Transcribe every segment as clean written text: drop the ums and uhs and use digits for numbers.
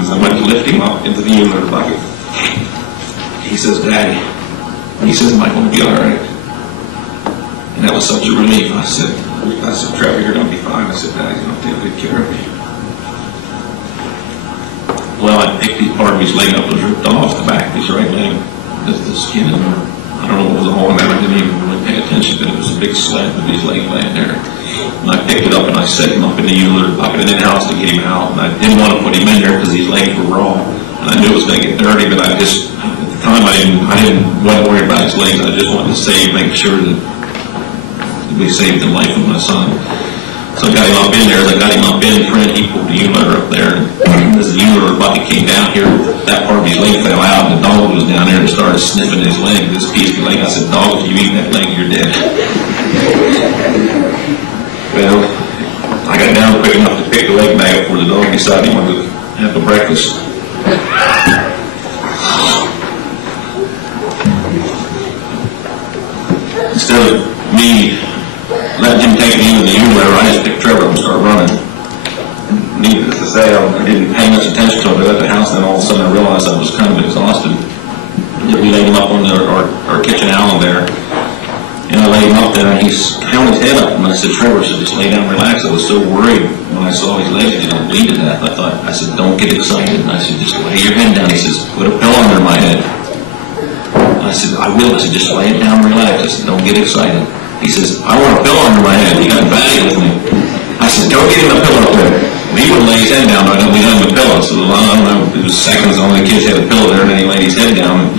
And I went to lift him up into the humidor bucket. He says, Daddy, he says, am I going to be all right? And that was such a relief. I said, Trevor, you're going to be fine. I said, Daddy's going to take good care of me. Well, I picked his part of his leg up, it was ripped off the back of his right leg. The skin in there. I don't know what was all in there. I didn't even really pay attention to it. It was a big slab of his leg laying there. And I picked it up and I set him up in the humidor bucket in the house to get him out. And I didn't want to put him in there because his legs were raw. And I knew it was going to get dirty, but I just, at the time wasn't worried about his legs. I just wanted to make sure that we saved the life of my son. So I got him up in there. As I got him up in front, he pulled the humidor up there. And as the humidor bucket came down here, that part of his leg fell out, and the dog was down there and started sniffing his leg, this piece of leg. I said, dog, if you eat that leg, you're dead. Well, I got down quick enough to pick the leg back up before the dog decided he wanted to have the breakfast. Instead of me letting him take me into the humidor, I just picked Trevor up and started running. Needless to say, I didn't pay much attention to it at the house, and then all of a sudden I realized I was kind of exhausted. We laid him up on our kitchen island there, and I laid him up there, and he held his head up, and I said, Trevor, just lay down and relax. I was so worried when I saw his legs, he's going to bleed to death. I said, don't get excited. And I said, just lay your head down. He says, put a pillow under my head. I said, I will. I said, just lay it down and relax. I said, don't get excited. He says, I want a pillow under my head. He got value with me. I said, don't get him a pillow up there. He wouldn't lay his head down, but we had him a pillow. So I don't know, it was seconds on the kids had a pillow there, and then he laid his head down.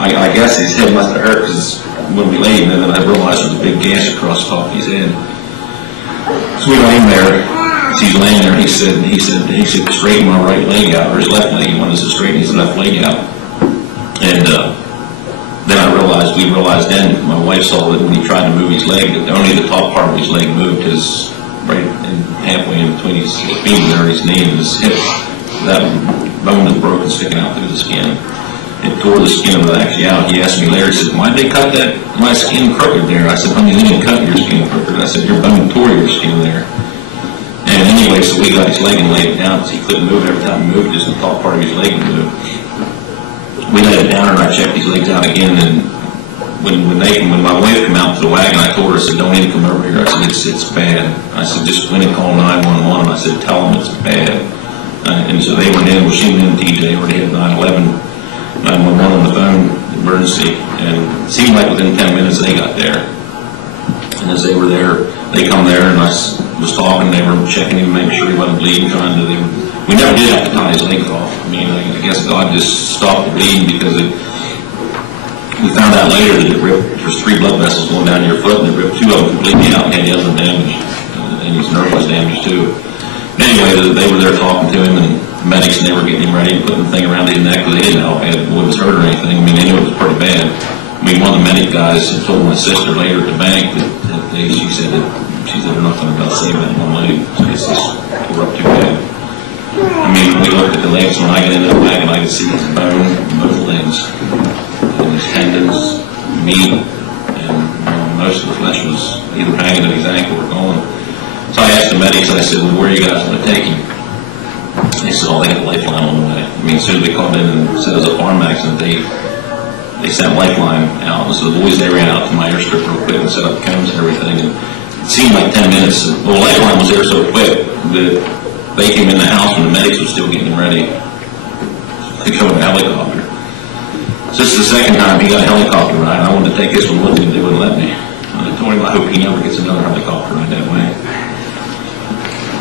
I guess his head must have hurt because when we laid him, and then I realized there was a big gash across the top of his head. So we laid him there. As he's laying there, he said, straighten my right leg out, or his left leg. He wanted us to straighten his left leg out. And then we realized then, my wife saw that when he tried to move his leg, that only the top part of his leg moved, his right halfway in between his feet there, his knee and his hip. That bone was broken, sticking out through the skin. It tore the skin of it actually out. He asked me later, he said, why'd they cut my skin crooked there? I said, honey, they didn't cut your skin crooked. I said, your bone tore your skin there. And anyway, so we got his leg and laid it down because he couldn't move every time he moved, just the top part of his leg would move. We laid it down and I checked his legs out again, and when my wife came out to the wagon, I told her, I said, don't even come over here. I said, it's bad. I said, just went and call 911. I said, tell them it's bad. And so they went in, well, she went in TJ, already had 911 on the phone, emergency, and it seemed like within 10 minutes they got there. And as they were there, they come there, and I was talking, they were checking him, making sure he wasn't bleeding, we never did have to tie his legs off. I mean, I guess God just stopped the bleeding because we found out later that there's 3 blood vessels going down your foot, and it ripped 2 of them completely out and had the other damaged, and his nerve was damaged too. Anyway, they were there talking to him, and medics, and they were getting him ready and putting the thing around his neck because they didn't know if it was hurt or anything. I mean, they knew it was pretty bad. I mean, one of the medic guys had told my sister later at the bank that she said they're not going to save that one leg. So it's just tore up too bad. I mean, when we looked at the legs, when I got into the wagon, I could see his bone in both legs, and his tendons, meat, and most of the flesh was either hanging to his ankle or gone. So I asked the medics, I said, well, where are you guys going to take him? They said, oh, they got a lifeline on the way. I mean, as soon as we called in and said it was a farm accident, they sent lifeline out. And so the boys, they ran out to my airstrip real quick and set up cones and everything. And it seemed like 10 minutes. Well, the lifeline was there so quick that they came in the house when the medics were still getting ready to go in a helicopter. So this is the second time he got a helicopter ride. I wanted to take this one with him, they wouldn't let me. And I told him I hope he never gets another helicopter ride that way.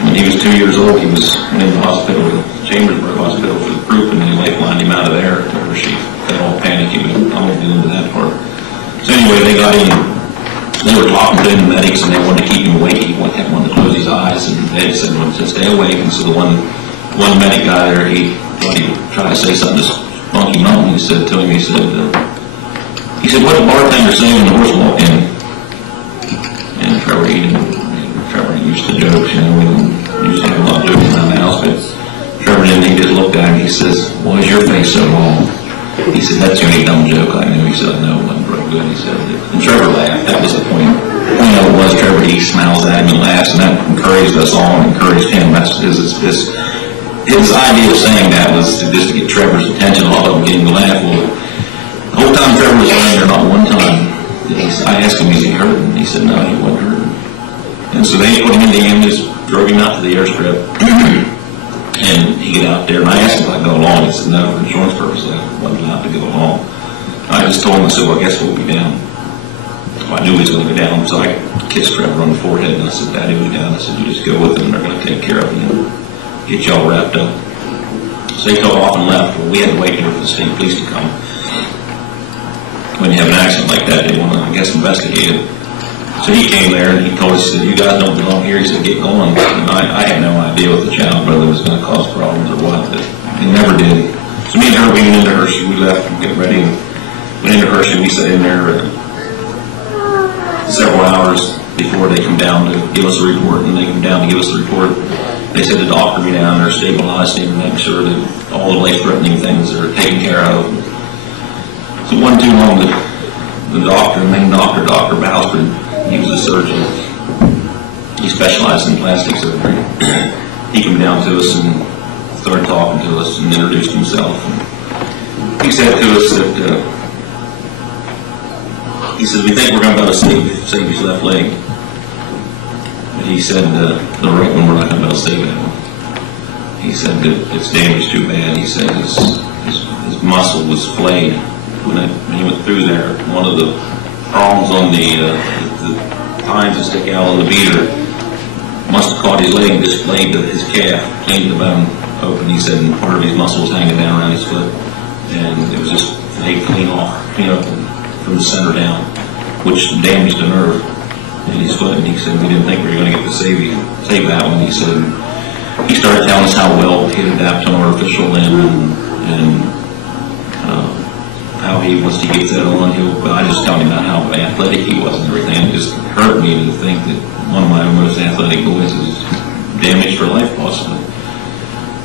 When he was 2 years old, he was in the hospital, Chambersburg Hospital for the croup, and they lifelined him out of there to where she got all panicky, but I won't get into that part. So anyway, they got him. They were talking to him, the medics, and they wanted to keep him awake. He wanted to close his eyes, and they said, well, just stay awake. And so the one medic guy there, he thought he tried to say something to Funky Mountain. He said to him, he said, what did the bartender say when the horse walked in? And Trevor used to joke, you know, we used to have a lot of jokes around the house, but Trevor didn't, he just looked at him, he says, why is your face so long? He said, that's the only dumb joke I knew. He said, no, it wasn't very good. He said, and Trevor laughed. That was the point. The point of it was Trevor, he smiles at him and laughs, and that encouraged us all and encouraged him. That's because his idea of saying that was just to get Trevor's attention, all of them getting to laugh. Well, the whole time Trevor was laying there, not one time, I asked him, is he hurting? He said, no, he wasn't hurting. And so they put him in the ambulance, drove him out to the airstrip, and he got out there, and I asked him if I'd go along. He said, no, for insurance purposes, I wasn't allowed to go along. I just told him, I said, well, I guess we'll be down. Well, I knew he was going to go down, so I kissed Trevor on the forehead, and I said, Daddy, we'll be down. I said, you just go with them, and they're going to take care of you and get y'all wrapped up. So they took off and left. Well, we had to wait here for the state police to come. When you have an accident like that, they want to, I guess, investigate it. So he came there and he told us, he said, you guys don't belong here. He said, get going. And I had no idea what the child brother was going to cause problems or what, but he never did. So me and her, we went into Hershey. We left and get ready and went into Hershey. We sat in there several hours before they come down to give us a report, and they come down to give us the report. They said the doctor be down there, stabilized him, and make sure that all the life-threatening things are taken care of. So it wasn't too long that the doctor, the main doctor, Dr. Bowsford, he was a surgeon. He specialized in plastic surgery. He came down to us and started talking to us and introduced himself. And he said to us that, he said, we think we're going to be able to save his left leg. But he said, the right one, we're not going to be able to save it. He said that it's damaged too bad. He said his muscle was flayed. When he went through there, one of the prongs on the tines that stick out on the beater must have caught his leg and just flayed his calf, cleaned the bone open. He said, and part of his muscle was hanging down around his foot, and it was just flayed clean up from the center down, which damaged the nerve in his foot. And he said, we didn't think we were going to get to save that one. He said, he started telling us how well he had adapted to an artificial limb and how he, once he gets that on, I just told him about how athletic he was and everything. It just hurt me to think that one of my most athletic boys is damaged for life, possibly.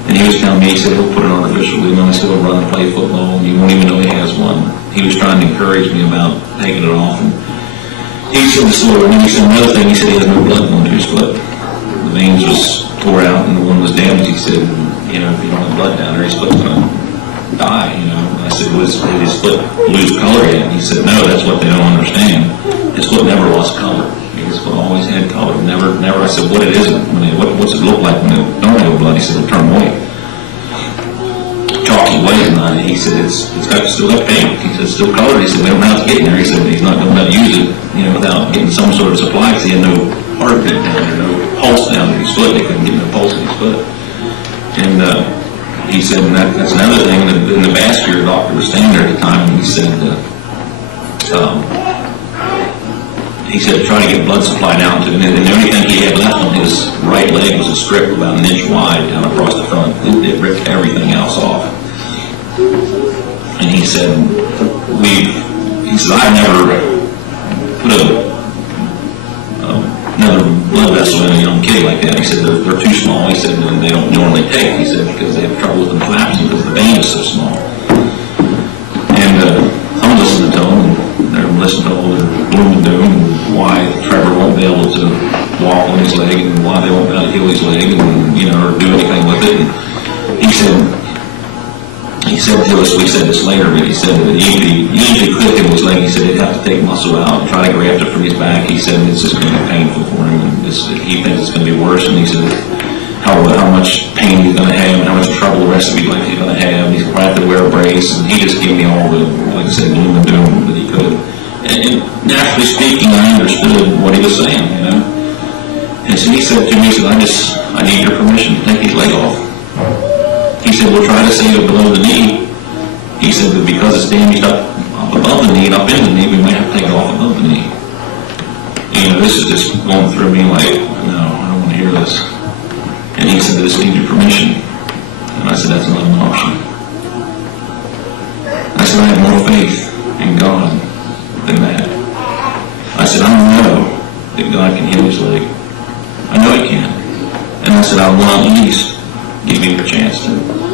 And he was telling me, he said, he'll put an artificial limb on, he said, he'll run and play football, and you won't even know he has one. He was trying to encourage me about taking it off. And he said the story, and he said another thing, he said he has no blood going to his foot. The veins was tore out and the one was damaged. He said, if you don't have blood down there, his foot's going to die, I said, did his foot lose color yet? And he said, no, that's what they don't understand. His foot never lost color. His foot always had color. Never. I said, what it is, what's it look like when it don't have blood? He said, it'll turn white. Chalky white, and he said, it's still got paint. He said, it's still colored. He said, we don't know how to get in there. He said, he's not going to use it, without getting some sort of supply, because he had no heartbeat down there, no pulse down in his foot. They couldn't get no pulse in his foot. And he said, and that's another thing, in the vascular doctor was standing there at the time, and he said, trying to get blood supply down to him, and the only thing he had left on his right leg was a strip about an inch wide down across the front. It ripped everything else off. And he said, I never put another blood vessel in a young kid like that. He said, they're too small. He said, and they don't normally take. He said, because they have trouble with them collapsing because the vein is so small. And I'm listening to them, and they're listening to all their gloom and doom, and why Trevor won't be able to walk on his leg, and why they won't be able to heal his leg, and, or do anything with it. And he said to us, we said this later, but he said that usually could heal his leg. He said he'd have to take muscle out and try to graft it from his back. He said it's just going to be painful for him, and he thinks it's going to be worse. And he said how much pain he's going to have, and how much trouble the rest of his life he's going to have. And he's going to have to wear a brace, and he just gave me all the, like I said, gloom and doom that he could. And naturally speaking, I understood what he was saying, And so he said to me, he said, I need your permission to take his leg off. He said, we'll try to save it below the knee. He said, but because it's damaged up above the knee and up in the knee, we might have to take it off above the knee. This is just going through me like, no, I don't want to hear this. And he said, I just need your permission. And I said, that's not an option. I said, I have more faith in God than that. I said, I know that God can heal his leg. I know he can. And I said, I will at least give you a chance to.